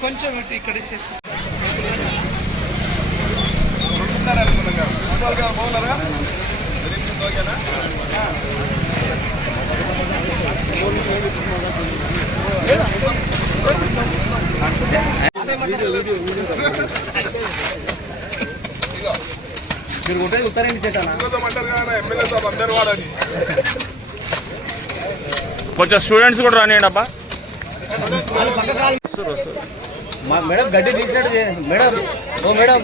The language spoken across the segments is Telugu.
కొంచెం ఇక్కడ ఇచ్చేసి. మీరు ఉంటే ఉత్తరేంటి చేశానా కొంచెం స్టూడెంట్స్ కూడా రానియండి అబ్బా మా మేడం గడ్డి తీసినట్టు మేడం ఓ మేడం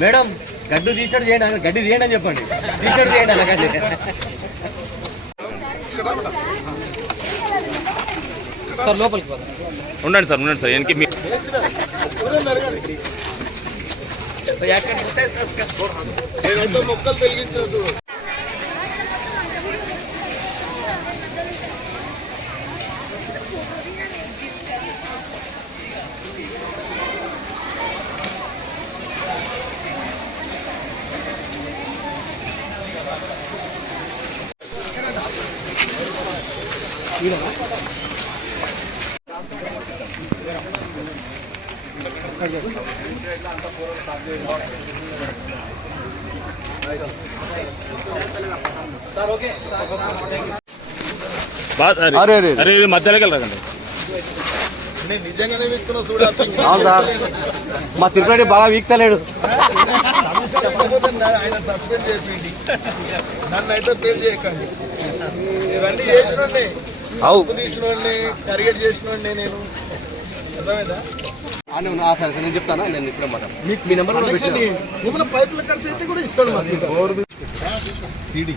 మేడం గడ్డు తీసినట్టు చేయండి అన్న గడ్డి తీయండి అని చెప్పండి. తీసినట్టు చేయండి అలా గడ్డి. సార్ లోపలికి పోతాం ఉండండి సార్ ఉండండి సార్ వెనక్కి మీ మొక్కలు తెలిగించదు బా- అరే, అరే, అరే. అరే మధ్యలోకి వెళ్ళకండి అవును సార్. మా తిరుపతి బాగా వీక్తలేడు. ఆయన సస్పెండ్ చేయండి. నన్ను అయితే చేయకండి. ఇవన్నీ చేసినోడిని. అవు. ఉప్పు తీసినోడిని కరిగేట్ చేసినోడిని నేను. అర్థమైందా? సరే నేను చెప్తానా? నేను ఇప్పుడు మాట మీ నెంబర్ కూడా పెట్టాను. మిమ్మల్ని పైపుల ఖర్చు అయితే కూడా ఇస్తాడు మా సిడి.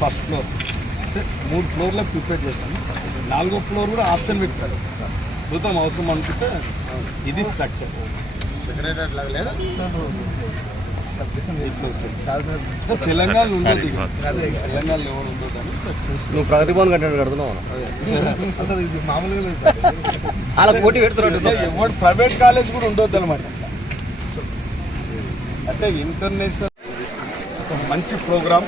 ఫస్ట్ ఫ్లోర్ మూడు ఫ్లోర్లో ప్రిపేర్ చేస్తాను నాలుగో ఫ్లోర్ కూడా ఆప్షన్ పెట్టాడు మొత్తం అవసరం అనుకుంటే ఇది స్ట్రక్చర్. తెలంగాణలో ఉండదు. తెలంగాణలో ఎవరు ఉండదు అని నువ్వు ప్రగతి భవన్ కట్టాడు కడుతున్నావు? అసలు ఇది మామూలుగా. అలా పోటీ పెడుతున్నాడు ఎవరు ప్రైవేట్ కాలేజ్ కూడా ఉండొద్దు అనమాట అంటే ఇంటర్నేషనల్ ఒక మంచి ప్రోగ్రాం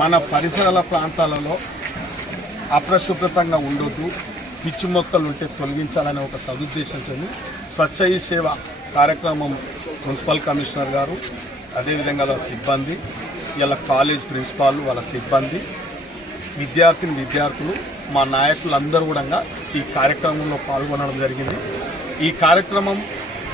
మన పరిసరాల ప్రాంతాలలో అప్రశుభ్రతంగా ఉండొద్దు పిచ్చి మొక్కలు ఉంటే తొలగించాలనే ఒక సదుద్దేశంతో స్వచ్ఛ ఈ సేవ కార్యక్రమం మున్సిపల్ కమిషనర్ గారు అదేవిధంగా వాళ్ళ సిబ్బంది ఇలా కాలేజ్ ప్రిన్సిపాల్ వాళ్ళ సిబ్బంది విద్యార్థిని విద్యార్థులు మా నాయకులందరూ కూడా ఈ కార్యక్రమంలో పాల్గొనడం జరిగింది. ఈ కార్యక్రమం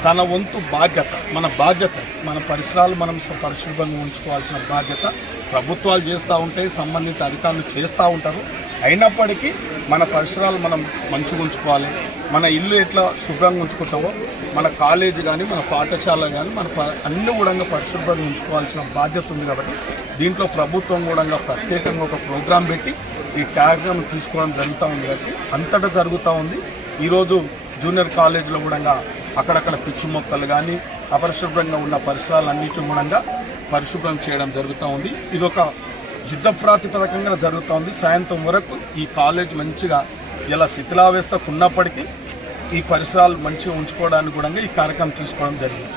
తన వంతు బాధ్యత మన బాధ్యత మన పరిసరాలు మనం పరిశుభ్రంగా ఉంచుకోవాల్సిన బాధ్యత ప్రభుత్వాలు చేస్తూ ఉంటాయి సంబంధిత అధికారులు చేస్తూ ఉంటారు. అయినప్పటికీ మన పరిసరాలు మనం మంచిగా ఉంచుకోవాలి. మన ఇల్లు ఎట్లా శుభ్రంగా ఉంచుకుంటామో మన కాలేజ్ కానీ మన పాఠశాల కానీ మన ప- అన్ని కూడా పరిశుభ్రంగా ఉంచుకోవాల్సిన బాధ్యత ఉంది కాబట్టి దీంట్లో ప్రభుత్వం కూడా ప్రత్యేకంగా ఒక ప్రోగ్రాం పెట్టి ఈ కార్యక్రమం తీసుకోవడం జరుగుతూ ఉంది కాబట్టి అంతటా జరుగుతూ ఉంది. ఈరోజు జూనియర్ కాలేజీలో కూడా అక్కడక్కడ పిచ్చి మొక్కలు కానీ అపరిశుభ్రంగా ఉన్న పరిసరాలన్నిటి మూలంగా పరిశుభ్రం చేయడం జరుగుతూ ఉంది. ఇది ఒక యుద్ధ ప్రాతిపదికంగా జరుగుతూ ఉంది. సాయంత్రం వరకు ఈ కాలేజ్ మంచిగా ఇలా శిథిలావస్థకు ఉన్నప్పటికీ ఈ పరిసరాలు మంచిగా ఉంచుకోవడానికి కూడా ఈ కార్యక్రమం తీసుకోవడం జరిగింది.